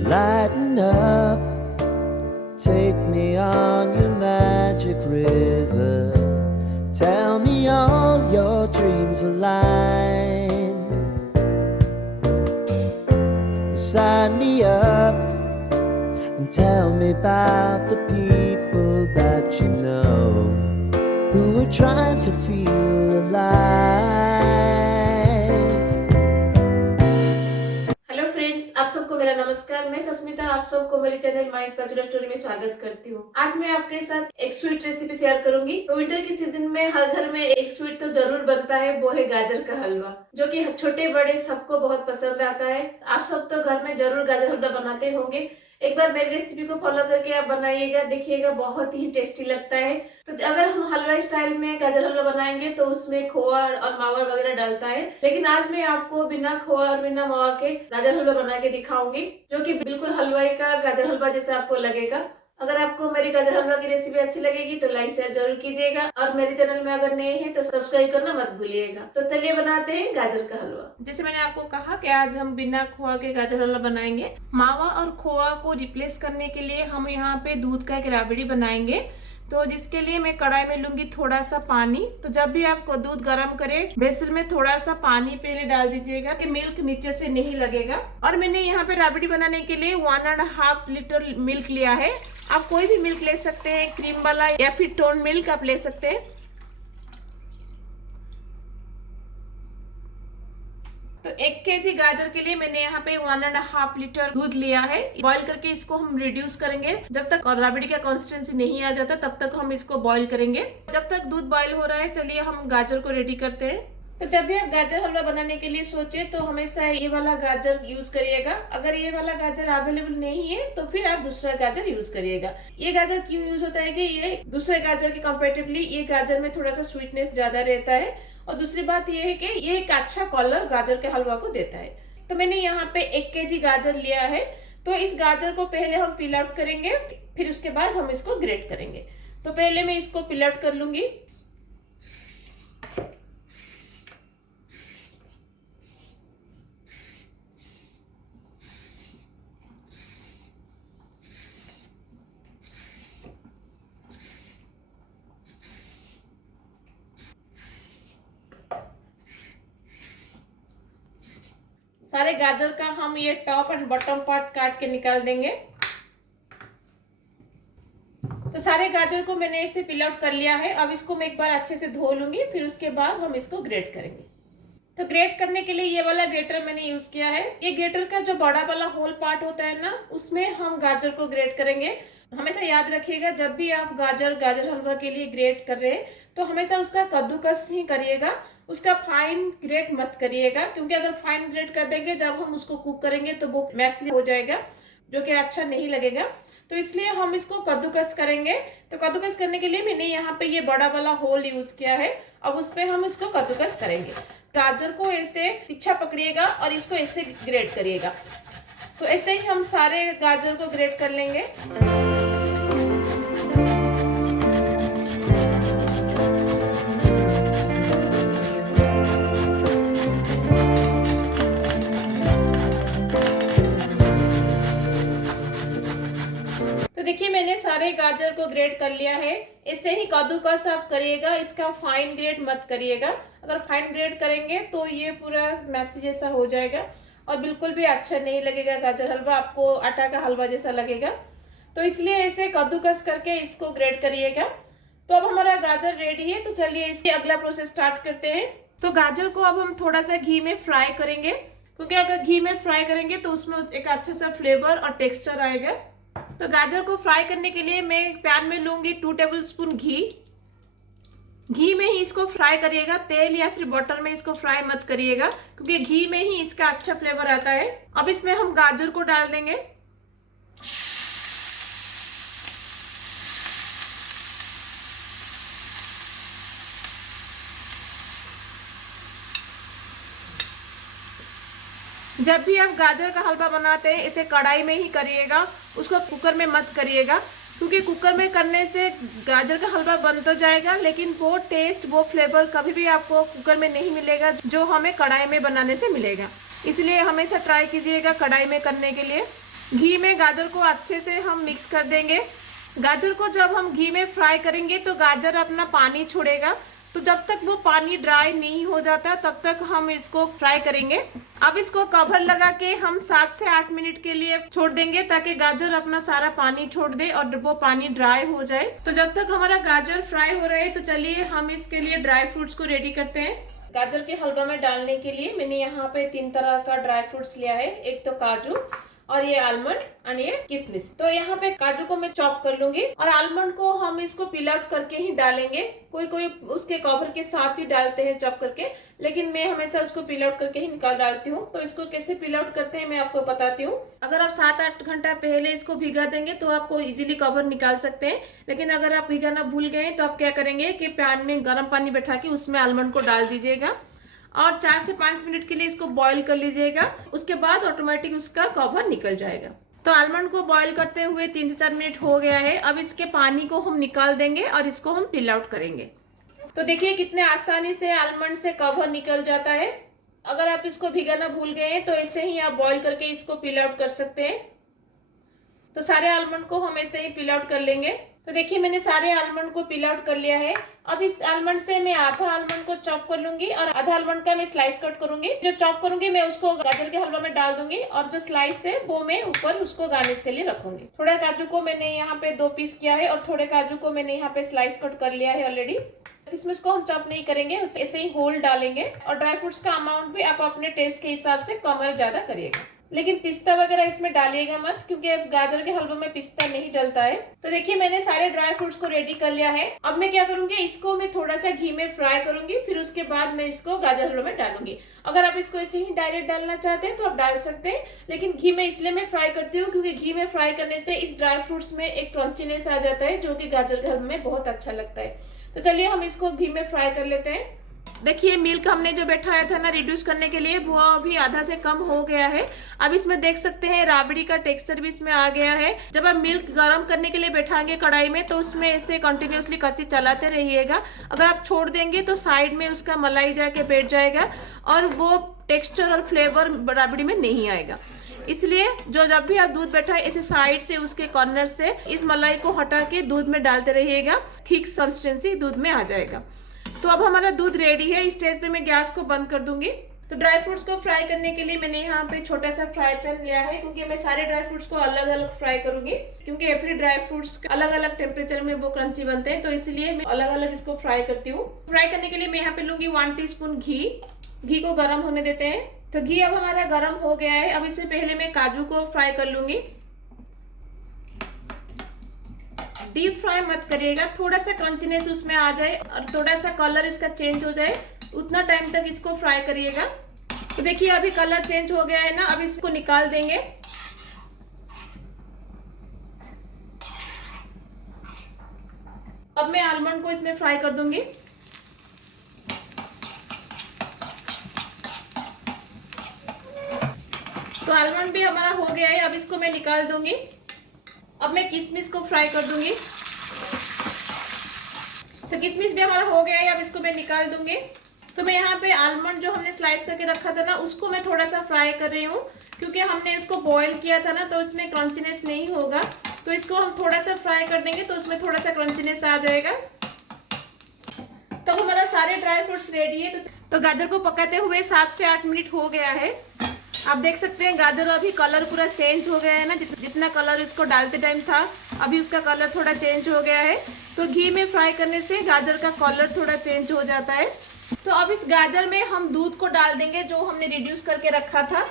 Lighten up, take me on your magic river. Tell me all your dreams align. Sign me up and tell me about the people that you know who are trying to feel alive. Hello friends, आप सबको मेरा नमस्कार। मैं सस्मिता आप सबको मेरे channel my spatula story में स्वागत करती हूँ। आज मैं आपके साथ एक स्वीट रेसिपी शेयर करूंगी। तो विंटर की सीजन में हर घर में एक स्वीट तो जरूर बनता है, वो है गाजर का हलवा, जो कि छोटे बड़े सबको बहुत पसंद आता है। आप सब तो घर में जरूर गाजर हलवा बनाते होंगे। एक बार मेरी रेसिपी को फॉलो करके आप बनाइएगा, देखिएगा बहुत ही टेस्टी लगता है। तो अगर हम हलवा स्टाइल में गाजर हलवा बनाएंगे तो उसमें खोआ और मावा वगैरह डलता है, लेकिन आज मैं आपको बिना खोआ और बिना मावा के गाजर हलवा बना के दिखाऊंगी, जो कि बिल्कुल हलवाई का गाजर हलवा जैसा आपको लगेगा। अगर आपको मेरी गाजर हलवा की रेसिपी अच्छी लगेगी तो लाइक शेयर जरूर कीजिएगा, और मेरे चैनल में अगर नए हैं तो सब्सक्राइब करना मत भूलिएगा। तो चलिए बनाते हैं गाजर का हलवा। जैसे मैंने आपको कहा कि आज हम बिना खोआ के गाजर हलवा बनाएंगे। मावा और खोआ को रिप्लेस करने के लिए हम यहाँ पे दूध का एक राबड़ी बनाएंगे। तो जिसके लिए मैं कढ़ाई में लूंगी थोड़ा सा पानी। तो जब भी आप दूध गर्म करें, बेसिल में थोड़ा सा पानी पहले डाल दीजिएगा कि मिल्क नीचे से नहीं लगेगा। और मैंने यहाँ पे राबड़ी बनाने के लिए 1.5 लीटर मिल्क लिया है। आप कोई भी मिल्क ले सकते हैं, क्रीम वाला या फिर टोन मिल्क आप ले सकते हैं। तो 1 केजी गाजर के लिए मैंने यहाँ पे 1.5 लीटर दूध लिया है। बॉईल करके इसको हम रिड्यूस करेंगे। जब तक और राबड़ी का कंसिस्टेंसी नहीं आ जाता तब तक हम इसको बॉईल करेंगे। जब तक दूध बॉईल हो रहा है, चलिए हम गाजर को रेडी करते हैं। तो जब भी आप गाजर हलवा बनाने के लिए सोचे तो हमेशा ये वाला गाजर यूज करिएगा। अगर ये वाला गाजर अवेलेबल नहीं है तो फिर आप दूसरा गाजर यूज करिएगा। ये गाजर क्यों यूज होता है कि ये दूसरे गाजर के कंपेरेटिवली ये गाजर में थोड़ा सा स्वीटनेस ज्यादा रहता है, और दूसरी बात ये है कि ये एक अच्छा कलर गाजर के हलवा को देता है। तो मैंने यहाँ पे 1 केजी गाजर लिया है। तो इस गाजर को पहले हम पील आउट करेंगे, फिर उसके बाद हम इसको ग्रेट करेंगे। तो पहले मैं इसको पील आउट कर लूंगी। सारे गाजर का हम ये टॉप एंड बॉटम पार्ट काट के निकाल देंगे। तो सारे गाजर को मैंने इसे पिल आउट कर लिया है। अब इसको मैं एक बार अच्छे से धो लूंगी, फिर उसके बाद हम इसको ग्रेट करेंगे। तो ग्रेट करने के लिए ये वाला ग्रेटर मैंने यूज किया है। ये ग्रेटर का जो बड़ा वाला होल पार्ट होता है ना, उसमें हम गाजर को ग्रेट करेंगे। हमेशा याद रखिएगा, जब भी आप गाजर हलवा के लिए ग्रेट कर रहे हैं तो हमेशा उसका कद्दूकस ही करिएगा, उसका फाइन ग्रेट मत करिएगा। क्योंकि अगर फाइन ग्रेट कर देंगे, जब हम उसको कुक करेंगे तो वो मैसी हो जाएगा, जो कि अच्छा नहीं लगेगा। तो इसलिए हम इसको कद्दूकस करेंगे। तो कद्दूकस करने के लिए मैंने यहाँ पे ये बड़ा वाला होल यूज किया है। अब उस पर हम इसको कद्दूकस करेंगे। गाजर को ऐसे तिरछा पकड़िएगा और इसको ऐसे ग्रेट करिएगा। तो ऐसे ही हम सारे गाजर को ग्रेट कर लेंगे। देखिए मैंने सारे गाजर को ग्रेट कर लिया है। इससे ही कद्दूकस आप करिएगा, इसका फाइन ग्रेट मत करिएगा। अगर फाइन ग्रेट करेंगे तो ये पूरा मैसी जैसा हो जाएगा और बिल्कुल भी अच्छा नहीं लगेगा गाजर हलवा, आपको आटा का हलवा जैसा लगेगा। तो इसलिए ऐसे कद्दूकस करके इसको ग्रेट करिएगा। तो अब हमारा गाजर रेडी है। तो चलिए इसके अगला प्रोसेस स्टार्ट करते हैं। तो गाजर को अब हम थोड़ा सा घी में फ्राई करेंगे, क्योंकि अगर घी में फ्राई करेंगे तो उसमें एक अच्छा सा फ्लेवर और टेक्सचर आएगा। तो गाजर को फ्राई करने के लिए मैं पैन में लूंगी 2 टेबलस्पून घी। घी में ही इसको फ्राई करिएगा, तेल या फिर बटर में इसको फ्राई मत करिएगा, क्योंकि घी में ही इसका अच्छा फ्लेवर आता है। अब इसमें हम गाजर को डाल देंगे। जब भी आप गाजर का हलवा बनाते हैं इसे कढ़ाई में ही करिएगा, उसको कुकर में मत करिएगा, क्योंकि कुकर में करने से गाजर का हलवा बन तो जाएगा लेकिन वो टेस्ट, वो फ्लेवर कभी भी आपको कुकर में नहीं मिलेगा जो हमें कढ़ाई में बनाने से मिलेगा। इसलिए हमेशा ट्राई कीजिएगा कढ़ाई में करने के लिए। घी में गाजर को अच्छे से हम मिक्स कर देंगे। गाजर को जब हम घी में फ्राई करेंगे तो गाजर अपना पानी छोड़ेगा, तो जब तक वो पानी ड्राई नहीं हो जाता तब तक हम इसको फ्राई करेंगे। अब इसको कवर लगा के हम 7 से 8 मिनट के लिए छोड़ देंगे ताकि गाजर अपना सारा पानी छोड़ दे और वो पानी ड्राई हो जाए। तो जब तक हमारा गाजर फ्राई हो रहा है तो चलिए हम इसके लिए ड्राई फ्रूट्स को रेडी करते हैं। गाजर के हलवा में डालने के लिए मैंने यहाँ पे 3 तरह का ड्राई फ्रूट्स लिया है। एक तो काजू और ये आलमंड और ये किशमिश। तो यहाँ पे काजू को मैं चॉप कर लूंगी और आलमंड को हम इसको पील आउट करके ही डालेंगे। कोई कोई उसके कवर के साथ ही डालते हैं चॉप करके, लेकिन मैं हमेशा उसको पील आउट करके ही निकाल डालती हूँ। तो इसको कैसे पील आउट करते हैं मैं आपको बताती हूँ। अगर आप 7-8 घंटा पहले इसको भिगा देंगे तो आपको इजीली कवर निकाल सकते हैं, लेकिन अगर आप भिगाना भूल गए तो आप क्या करेंगे कि पैन में गर्म पानी बैठा के उसमें आलमंड को डाल दीजिएगा और 4 से 5 मिनट के लिए इसको बॉईल कर लीजिएगा। उसके बाद ऑटोमेटिक उसका कवर निकल जाएगा। तो आलमंड को बॉईल करते हुए 3 से 4 मिनट हो गया है। अब इसके पानी को हम निकाल देंगे और इसको हम पील आउट करेंगे। तो देखिए कितने आसानी से आलमंड से कवर निकल जाता है। अगर आप इसको भिगाना भूल गए हैं तो ऐसे ही आप बॉईल करके इसको पील आउट कर सकते हैं। तो सारे आलमंड को हम ऐसे ही पील आउट कर लेंगे। तो देखिए मैंने सारे आलमंड को पील आउट कर लिया है। अब इस आलमंड से मैं आधा आलमंड को चॉप कर लूंगी और आधा आलमंड का मैं स्लाइस कट करूंगी। जो चॉप करूंगी मैं उसको गाजर के हलवा में डाल दूंगी और जो स्लाइस है वो मैं ऊपर उसको गार्निश के लिए रखूंगी। थोड़ा काजू को मैंने यहाँ पे 2 पीस किया है और थोड़े काजू को मैंने यहाँ पे स्लाइस कट कर लिया है ऑलरेडी। किशमिश को हम चॉप नहीं करेंगे, ऐसे ही होल डालेंगे। और ड्राई फ्रूट्स का अमाउंट भी आप अपने टेस्ट के हिसाब से कम और ज्यादा करिएगा, लेकिन पिस्ता वगैरह इसमें डालिएगा मत, क्योंकि अब गाजर के हलवे में पिस्ता नहीं डलता है। तो देखिए मैंने सारे ड्राई फ्रूट्स को रेडी कर लिया है। अब मैं क्या करूंगी, इसको मैं थोड़ा सा घी में फ्राई करूंगी, फिर उसके बाद मैं इसको गाजर हलवे में डालूंगी। अगर आप इसको ऐसे ही डायरेक्ट डालना चाहते हैं तो आप डाल सकते हैं, लेकिन घी में इसलिए मैं फ्राई करती हूँ क्योंकि घी में फ्राई करने से इस ड्राई फ्रूट्स में एक क्रंचीनेस आ जाता है जो कि गाजर के हलवे में बहुत अच्छा लगता है। तो चलिए हम इसको घी में फ्राई कर लेते हैं। देखिए मिल्क हमने जो बैठाया था ना रिड्यूस करने के लिए, वो अभी आधा से कम हो गया है। अब इसमें देख सकते हैं राबड़ी का टेक्सचर भी इसमें आ गया है। जब आप मिल्क गर्म करने के लिए बैठाएंगे कढ़ाई में तो उसमें ऐसे कंटिन्यूसली कच्ची चलाते रहिएगा। अगर आप छोड़ देंगे तो साइड में उसका मलाई जाके बैठ जाएगा और वो टेक्सचर और फ्लेवर राबड़ी में नहीं आएगा। इसलिए जब भी आप दूध बैठाए ऐसे साइड से उसके कॉर्नर से इस मलाई को हटा के दूध में डालते रहिएगा, थिक कंसिस्टेंसी दूध में आ जाएगा। तो अब हमारा दूध रेडी है। इस स्टेज पे मैं गैस को बंद कर दूंगी। तो ड्राई फ्रूट्स को फ्राई करने के लिए मैंने यहाँ पे छोटा सा फ्राई पैन लिया है, क्योंकि मैं सारे ड्राई फ्रूट्स को अलग अलग फ्राई करूंगी, क्योंकि एवरी ड्राई फ्रूट्स अलग अलग टेम्परेचर में वो क्रंची बनते हैं, तो इसलिए मैं अलग अलग इसको फ्राई करती हूँ। फ्राई करने के लिए मैं यहाँ पे लूंगी 1 टीस्पून घी। घी को गर्म होने देते हैं। तो घी अब हमारा गर्म हो गया है। अब इसमें पहले मैं काजू को फ्राई कर लूंगी। डीप फ्राई मत करिएगा, थोड़ा सा क्रंचीनेस उसमें आ जाए और थोड़ा सा कलर इसका चेंज हो जाए, उतना टाइम तक इसको फ्राई करिएगा। तो देखिए अभी कलर चेंज हो गया है ना, अब इसको निकाल देंगे। अब मैं आलमंड को इसमें फ्राई कर दूंगी। तो आलमंड भी हमारा हो गया है, अब इसको मैं निकाल दूंगी। अब मैं किशमिश को फ्राई कर दूंगी। तो किशमिश भी हमारा हो गया है, अब इसको मैं निकाल दूंगी। तो मैं यहाँ पे आलमंड जो हमने स्लाइस करके रखा था ना, उसको मैं थोड़ा सा फ्राई कर रही हूँ, क्योंकि हमने इसको बॉईल किया था ना तो इसमें क्रंचीनेस नहीं होगा। तो इसको हम थोड़ा सा फ्राई कर देंगे तो उसमें थोड़ा सा क्रंचीनेस आ जाएगा। तो हमारा सारे ड्राई फ्रूट्स रेडी है। तो गाजर को पकाते हुए 7 से 8 मिनट हो गया है। आप देख सकते हैं गाजर अभी कलर पूरा चेंज हो गया है ना, जितना कलर इसको डालते टाइम था अभी उसका कलर थोड़ा चेंज हो गया है। तो घी में फ्राई करने से गाजर का कलर थोड़ा चेंज हो जाता है। तो अब इस गाजर में हम दूध को डाल देंगे जो हमने रिड्यूस करके रखा था।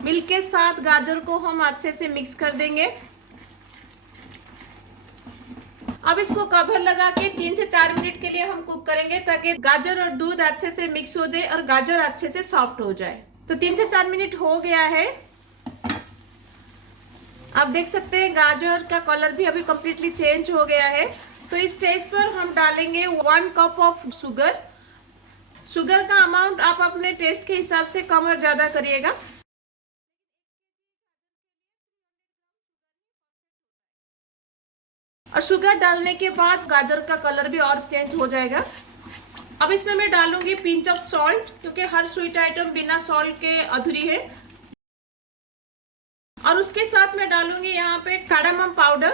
मिल्क के साथ गाजर को हम अच्छे से मिक्स कर देंगे। अब इसको कवर लगा के 3 से 4 मिनट के लिए हम कुक करेंगे, ताकि गाजर और दूध अच्छे से मिक्स हो जाए और गाजर अच्छे से सॉफ्ट हो जाए। तो 3 से 4 मिनट हो गया है। आप देख सकते हैं गाजर का कलर भी अभी कम्प्लीटली चेंज हो गया है। तो इस स्टेज पर हम डालेंगे 1 कप ऑफ शुगर। शुगर का अमाउंट आप अपने टेस्ट के हिसाब से कम और ज्यादा करिएगा। और शुगर डालने के बाद गाजर का कलर भी और चेंज हो जाएगा। अब इसमें मैं डालूंगी पिंच ऑफ सॉल्ट, क्योंकि हर स्वीट आइटम बिना सॉल्ट के अधूरी है। और उसके साथ मैं डालूंगी यहाँ पे कार्डामम पाउडर।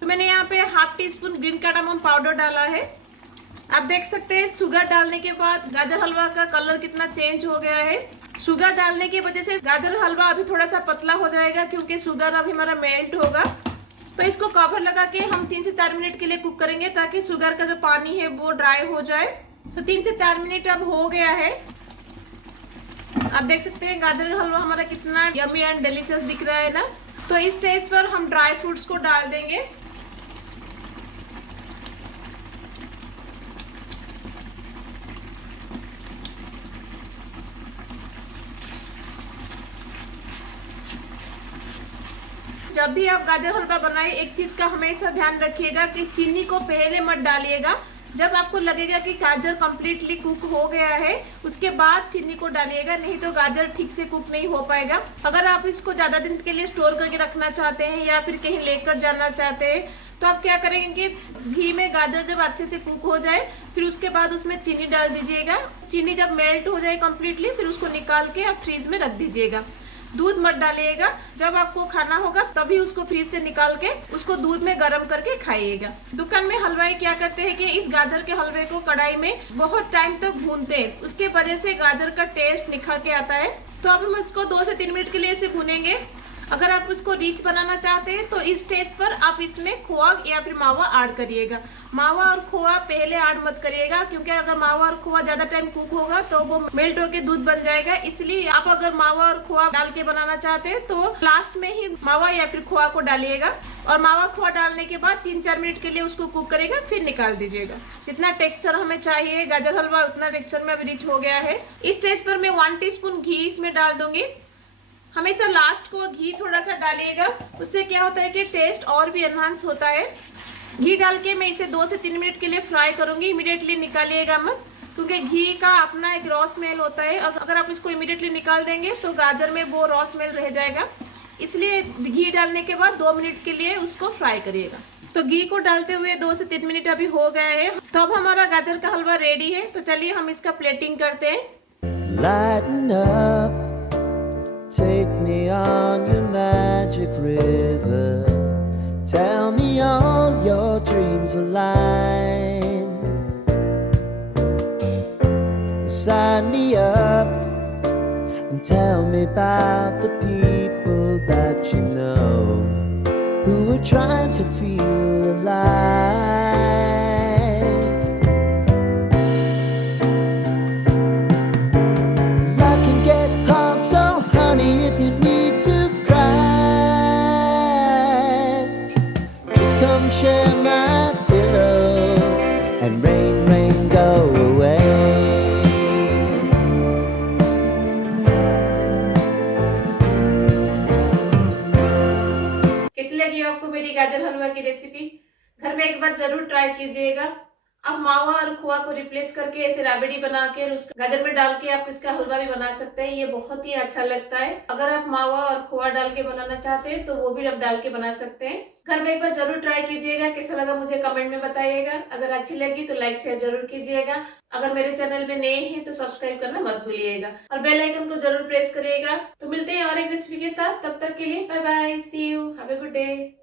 तो मैंने यहाँ पे half tea spoon green cardamom powder डाला है। आप देख सकते हैं शुगर डालने के बाद गाजर हलवा का कलर कितना चेंज हो गया है। शुगर डालने की वजह से गाजर हलवा अभी थोड़ा सा पतला हो जाएगा, क्योंकि शुगर अभी हमारा मेल्ट होगा। तो इसको कवर लगा के हम 3 से 4 मिनट के लिए कुक करेंगे, ताकि शुगर का जो पानी है वो ड्राई हो जाए। तो 3 से 4 मिनट अब हो गया है। आप देख सकते हैं गाजर का हलवा हमारा कितना यमी एंड डिलीशियस दिख रहा है ना। तो इस स्टेज पर हम ड्राई फ्रूट्स को डाल देंगे। जब भी आप गाजर हलवा बनाए, एक चीज का हमेशा ध्यान रखिएगा कि चीनी को पहले मत डालिएगा। जब आपको लगेगा कि गाजर कंप्लीटली कुक हो गया है, उसके बाद चीनी को डालिएगा, नहीं तो गाजर ठीक से कुक नहीं हो पाएगा। अगर आप इसको ज्यादा दिन के लिए स्टोर करके रखना चाहते हैं या फिर कहीं लेकर जाना चाहते हैं, तो आप क्या करेंगे कि घी में गाजर जब अच्छे से कुक हो जाए, फिर उसके बाद उसमें चीनी डाल दीजिएगा। चीनी जब मेल्ट हो जाए कंप्लीटली, फिर उसको निकाल के आप फ्रीज में रख दीजिएगा। दूध मत डालिएगा, जब आपको खाना होगा तभी उसको फ्रीज से निकाल के उसको दूध में गर्म करके खाइएगा। दुकान में हलवाई क्या करते हैं कि इस गाजर के हलवे को कढ़ाई में बहुत टाइम तक भूनते हैं, उसके वजह से गाजर का टेस्ट निखर के आता है। तो अब हम इसको 2 से 3 मिनट के लिए इसे भूनेंगे। अगर आप उसको रिच बनाना चाहते हैं तो इस स्टेज पर आप इसमें खोआ या फिर मावा ऐड करिएगा। मावा और खोआ पहले ऐड मत करिएगा, क्योंकि अगर मावा और खोआ ज्यादा टाइम कुक होगा तो वो मेल्ट होके दूध बन जाएगा। इसलिए आप अगर मावा और खोआ डाल के बनाना चाहते हैं तो लास्ट में ही मावा या फिर खोआ को डालिएगा। और मावा खोआ डालने के बाद 3-4 मिनट के लिए उसको कुक करेगा, फिर निकाल दीजिएगा। जितना टेक्सचर हमें चाहिए गाजर हलवा उतना टेक्सचर में अभी रिच हो गया है। इस स्टेज पर मैं 1 टीस्पून घी इसमें डाल दूंगी। हमेशा लास्ट को घी थोड़ा सा डालिएगा, उससे क्या होता है कि टेस्ट और भी एनहांस होता है। घी डाल के मैं इसे 2 से 3 मिनट के लिए फ्राई करूंगी। इमीडिएटली निकालिएगा मत, क्योंकि घी का अपना एक रॉ स्मेल होता है। अगर आप इसको इमीडिएटली निकाल देंगे तो गाजर में वो रॉ स्मेल रह जाएगा। इसलिए घी डालने के बाद 2 मिनट के लिए उसको फ्राई करिएगा। तो घी को डालते हुए 2 से 3 मिनट अभी हो गया है। तो अब हमारा गाजर का हलवा रेडी है। तो चलिए हम इसका प्लेटिंग करते हैं। Lighten up, take me on your magic river. Tell me all your dreams align. Sign me up and tell me about the people that you know who are trying to feel alive. Life can get hard, so honey, if you need to cry, just come share my pillow and rain, rain, go away. कैसी लगी आपको मेरी गाजर हलवा की recipe? घर में एक बार जरूर ट्राई कीजिएगा। आप मावा और खोआ को रिप्लेस करके ऐसे राबड़ी बना के और उसका गाजर में डाल के आप इसका हलवा भी बना सकते हैं। ये बहुत ही अच्छा लगता है। अगर आप मावा और खोआ डाल के बनाना चाहते हैं तो वो भी आप डाल के बना सकते हैं। घर में एक बार जरूर ट्राई कीजिएगा। कैसा लगा मुझे कमेंट में बताइएगा। अगर अच्छी लगी तो लाइक शेयर जरूर कीजिएगा। अगर मेरे चैनल में नए हैं तो सब्सक्राइब करना मत भूलिएगा और बेल आइकन को जरूर प्रेस करिएगा। तो मिलते हैं और एक रेसिपी के साथ, तब तक के लिए bye bye, see you, have a good day.